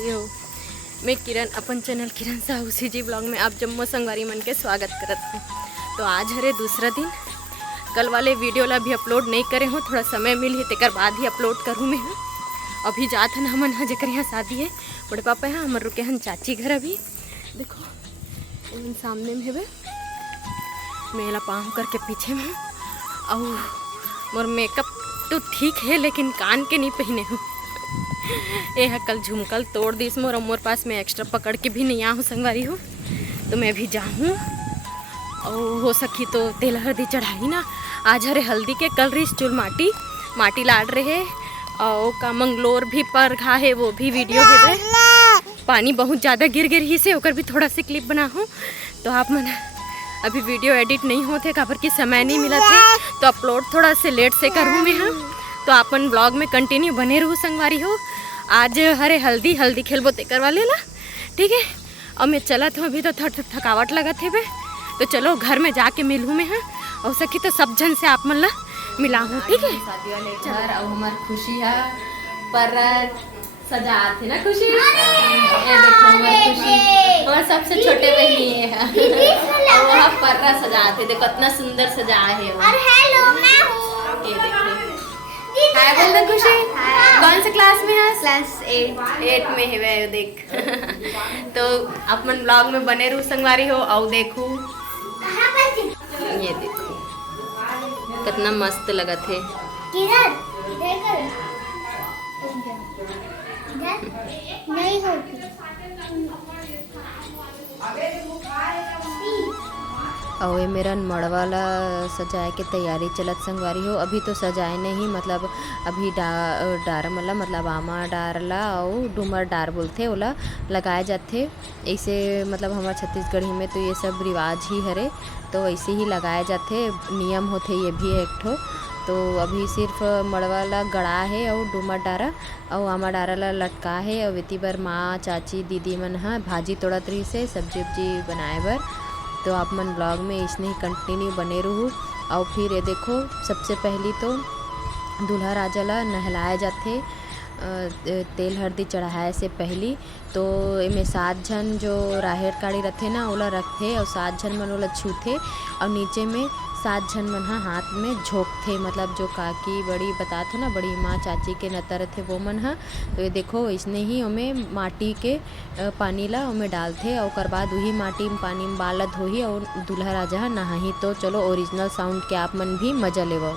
संगवारी हो। मैं किरण अपन चैनल किरण साहू सी जी ब्लॉग में आप जम्मू संगवारी मन के स्वागत करत हूँ। तो आज हरे दूसरा दिन, कल वाले वीडियो ला भी अपलोड नहीं करे हूँ, थोड़ा समय मिली तेकर बाद ही अपलोड करूँ मैं। अभी जात हन हमन हाँ जेकर यहाँ शादी है, बड़े पापा यहाँ हमर रुके हन चाची घर। अभी देखो सामने में है मेला पाँव करके पीछे में, और मोर मेकअप तो ठीक है लेकिन कान के नहीं पहने हूँ। ये है कल झुमकल तोड़ दी मोर, और मोर पास में एक्स्ट्रा पकड़ के भी नहीं आहूँ संगवारी हो। तो मैं भी जाऊँ और हो सकी तो तेल हल्दी चढ़ाई ना। आज हरे हल्दी के, कल रही चूल माटी लाड रहे, और का मंगलोर भी पर घा है, वो भी वीडियो है। पानी बहुत ज़्यादा गिर रही से ओकर भी थोड़ा सी क्लिप बना हूँ। तो आप मन अभी वीडियो एडिट नहीं होते काबर की समय नहीं मिला थे, तो अपलोड थोड़ा से लेट से करूँ मैं। हाँ तो अपन ब्लॉग में कंटिन्यू बने रहूँ संगवारी हो। आज हरे हल्दी खेलबो तेकर वाले ला, ठीक है। और मैं चलत हूँ, अभी तो थकावट लगत है बे, तो चलो घर में जाके मिलूँ मैं। हाँ और सखी तो सब जन से आप मन ला मिलाऊँ, ठीक है। शादी वाले घर और हमार खुशी है पर सजात है ना खुशी। ये देखो हमारी खुशी, हमारे सबसे छोटे बहनी है और वहाँ पर्रा सजात है, देखो इतना सुंदर सजा है। और हेलो मैं हूँ, ये देखो। हाय बोल दे खुशी, कौन से क्लास में है? क्लास 8 में है वे, देख। तो अपन ब्लॉग में बने रहूं संगवारी हो। और देखो ये देखो कितना मस्त लगत है। नहीं होती और ये मेरा मड़वाला सजाए के तैयारी चलत संगवारी हो। अभी तो सजाए नहीं, मतलब अभी डार मतलब आमा डारला और डूमर डार बोलते ओला लगाए जाते ऐसे। मतलब हमारे छत्तीसगढ़ी में तो ये सब रिवाज ही हरे, तो ऐसे ही लगाए जाते, नियम होते ये भी एक ठो। तो अभी सिर्फ मड़वाला गड़ा है और डूमर डारा और आमा डारा ला लटका है। और इतनी बार माँ चाची दीदी मन हाँ भाजी तोड़त रही से सब्जी उब्जी बनाए बर। तो आप मन ब्लॉग में इसने ही कंटिन्यू बने रहूँ। और फिर ये देखो सबसे पहली तो दूल्हा राजा ला नहलाए जाते तेल हल्दी चढ़ाए से पहली। तो इमें 7 जन जो राहेर काड़ी रथे ना ओला रखते, और 7 जन मन ओला छूथे, और नीचे में 7 जन मन हाथ में झोंकते, मतलब जो काकी बड़ी बताते ना, बड़ी माँ चाची के नतर थे वो मन हा। तो ये देखो इसने ही ओमें माटी के पानी ला ओमें डालते, और ओकर बाद वही माटी में पानी में बाल धोही और दूल्हा राजा नहाही। तो चलो ओरिजिनल साउंड के आप मन भी मजा लेवो।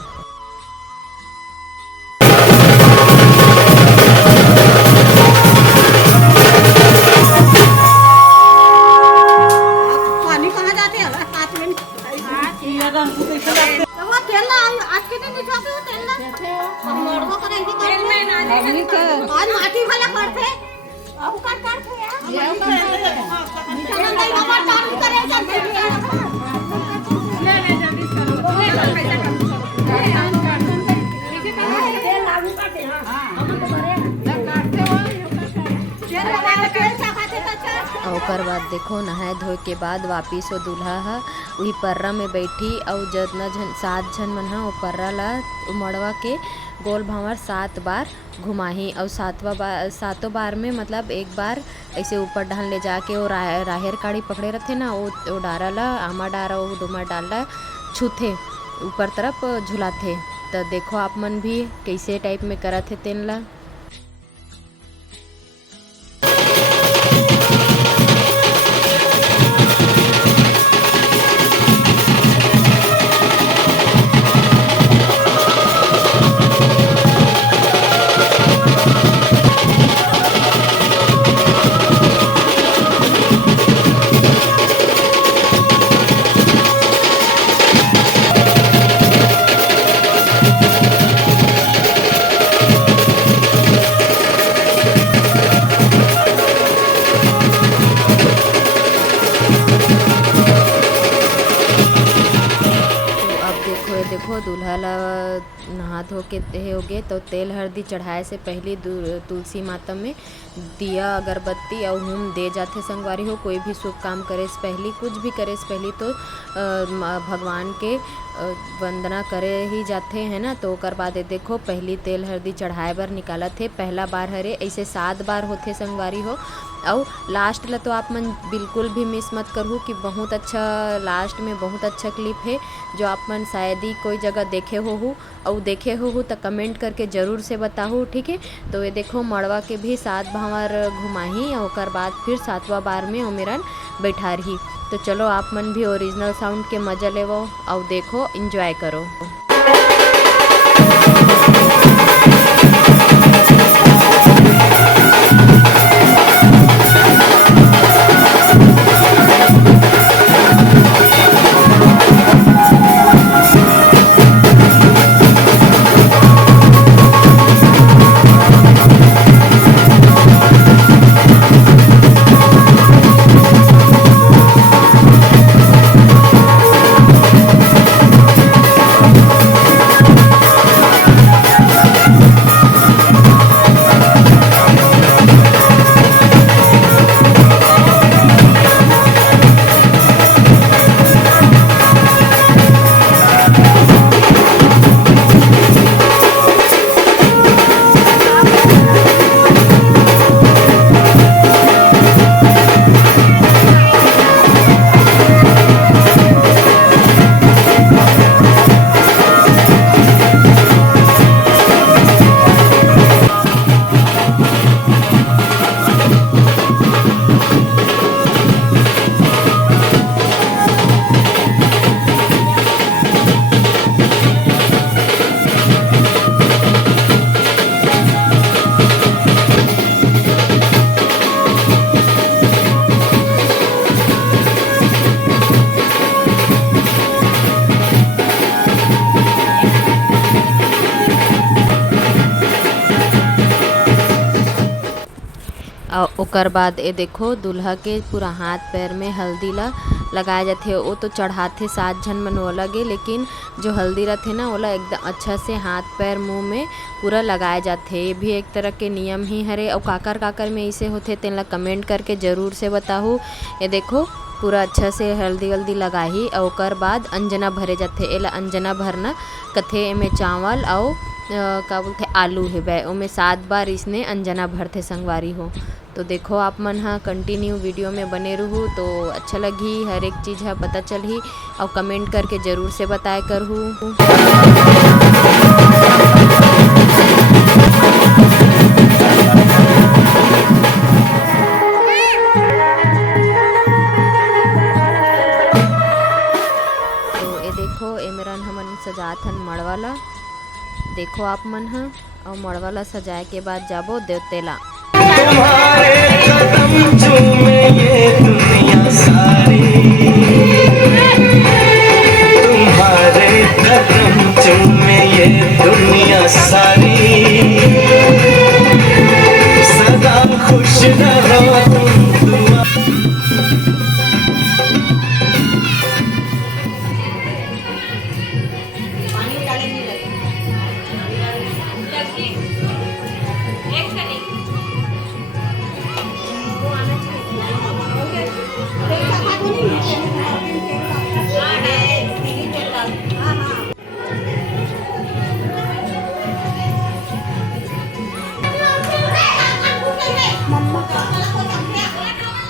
ओकर बाद देखो नहाए धोए के बाद वापिस वो दूल्हा हा वही पर्रा में बैठी, और जितना 7 जन मन हा वो पर्रा ला मड़वा के गोल भावर 7 बार घुमाही। और 7 बार में मतलब एक बार ऐसे ऊपर ढाल ले जाके वो राहेर काड़ी पकड़े रहते ना, वो डारा ला आमा डारा वो डूमर डाला छूथे ऊपर तरफ झुलाथे। तो देखो आप मन भी कैसे टाइप में करत है तेन ला। देखो दूल्हा ला नहा धो के हो गए, तो तेल हल्दी चढ़ाए से पहले तुलसी माता में दिया अगरबत्ती और हुम दे जाते संगवारी हो। कोई भी शुभ काम करे से पहले, कुछ भी करे से पहले तो भगवान के वंदना करे ही जाते हैं ना। तो ओकर बाद देखो पहली तेल हल्दी चढ़ाए बर निकालत है। पहला बार हरे ऐसे 7 बार होते संगवारी हो। और लास्ट ला तो आप मन बिल्कुल भी मिस मत करूँ कि बहुत अच्छा लास्ट में बहुत अच्छा क्लिप है जो आप मन शायद ही कोई जगह देखे हो और देखे हो तो कमेंट करके ज़रूर से बताओ, ठीक है। तो ये देखो मड़वा के भी 7 भावर घुमाही और ओकर बाद फिर 7वां बार में मेरन बैठा रही। तो चलो आप मन भी ओरिजिनल साउंड के मज़ा लेवो और देखो एंजॉय करो। ओकर बाद ये देखो दूल्हा के पूरा हाथ पैर में हल्दी ला लगाए जाते। वो तो चढ़ाते 7 जन मन वो लगे, लेकिन जो हल्दी रहते ना ओला एकदम अच्छा से हाथ पैर मुंह में पूरा लगाए जाते। ये भी एक तरह के नियम ही हरे। और काकर काकर में ऐसे होते तेला कमेंट करके ज़रूर से बताओ। ये देखो पूरा अच्छा से हल्दी वल्दी लगाही और ओकर बाद अंजना भरे जाते। एला अंजना भरना कथे में चावल और का बोलते आलू है बे ओमें 7 बार इसने अंजना भरते संगवारी हो। तो देखो आप मन हाँ कंटिन्यू वीडियो में बने रहूँ तो अच्छा लगी, हर एक चीज़ है पता चलही और कमेंट करके ज़रूर से बताए करहूँ। तो ये देखो ए मेरन हमन सजात हन मड़वाला। देखो आप मन हाँ और मड़वाला सजाए के बाद जाबो देवतेला। तुम्हारे कदम चूमे ये दुनिया सारी, तुम्हारे कदम चूमे ये दुनिया सारी, सदा खुश रहो तुम।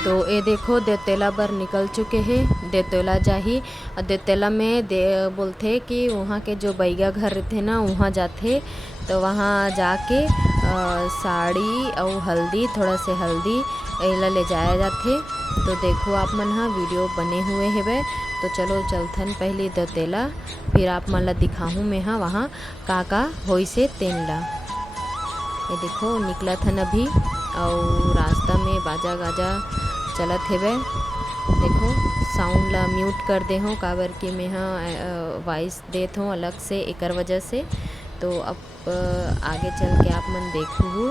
तो ये देखो देवतेला बर निकल चुके हैं। देवतेला जाही और देवतेला में बोलते कि वहाँ के जो बैगा घर रहते ना वहाँ जाते। तो वहाँ जाके साड़ी और हल्दी थोड़ा से हल्दी एला ले जाया जाते। तो देखो आप मन हाँ वीडियो बने हुए है। तो चलो चलथन पहले देवतेला, फिर आप मन ला दिखाऊँ मैं हाँ वहाँ का होई से तेन ला। ये देखो निकला था अभी और रास्ता में बाजा गाजा चलत हेबे। देखो साउंड ला म्यूट कर दे हूँ काबर कि मैं हाँ वॉइस देत हूँ अलग से एकर वजह से। तो अब आगे चल के आप मन देखूँ।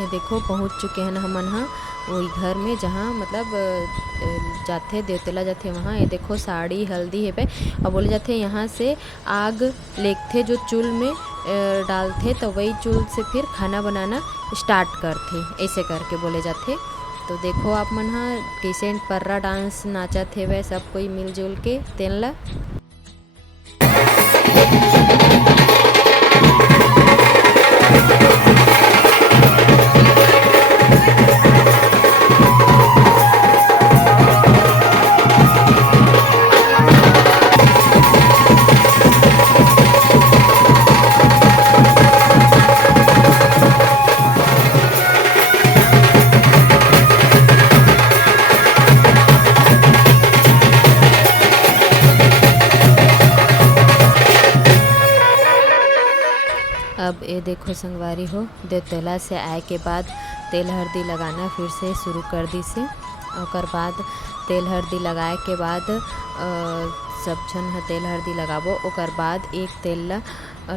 ये देखो पहुँच चुके हैं हमन हाँ वही घर में जहाँ मतलब जाते देवतेला जाते वहाँ। ये देखो साड़ी हल्दी है पे और बोले जाते यहाँ से आग लेगथे जो चूल में डालते तो वही चूल्हे से फिर खाना बनाना स्टार्ट करते, ऐसे करके बोले जाते। तो देखो आप मन हा कैसे पर्रा डांस नाचत हे वह सब कोई मिलजुल के तेन ला। अब ये देखो संगवारी हो दे तेला से आए के बाद तेल हल्दी लगाना फिर से शुरू कर दी से। और बाद तेल हल्दी लगाए के बाद सब झन ह तेल हल्दी लगाबो। ओकर बाद एक तेल ला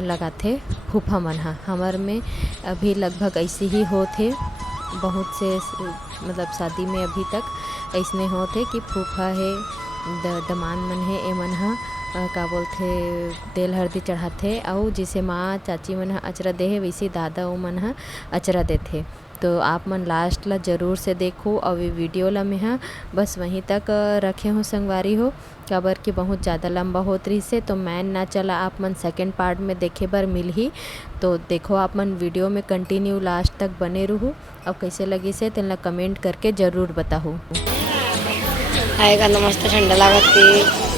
लगाथे फूफा मन हा। हमर में अभी लगभग ऐसे ही होथे, बहुत से मतलब शादी में अभी तक ऐसने होथे कि फूफा है दमान मन है ए मन हा का बोलथे तेल हल्दी चढ़ाथे। और जैसे माँ चाची मन हा अचरा दे है वैसे दादा वो मन हा अचरा देथे। तो आप मन लास्ट ला ज़रूर से देखो। और ये वीडियो ला मैं हाँ बस वहीं तक रखे हो संगवारी हो, काबर कि बहुत ज़्यादा लंबा होत रही से तो मैं ना चला आप मन सेकेंड पार्ट में देखे बर मिल ही। तो देखो आप मन वीडियो में कंटिन्यू लास्ट तक बने रहूँ। और कैसे लगी से तेन ला कमेंट करके ज़रूर बताओ। आएगा तो मस्त ठंडा लागत की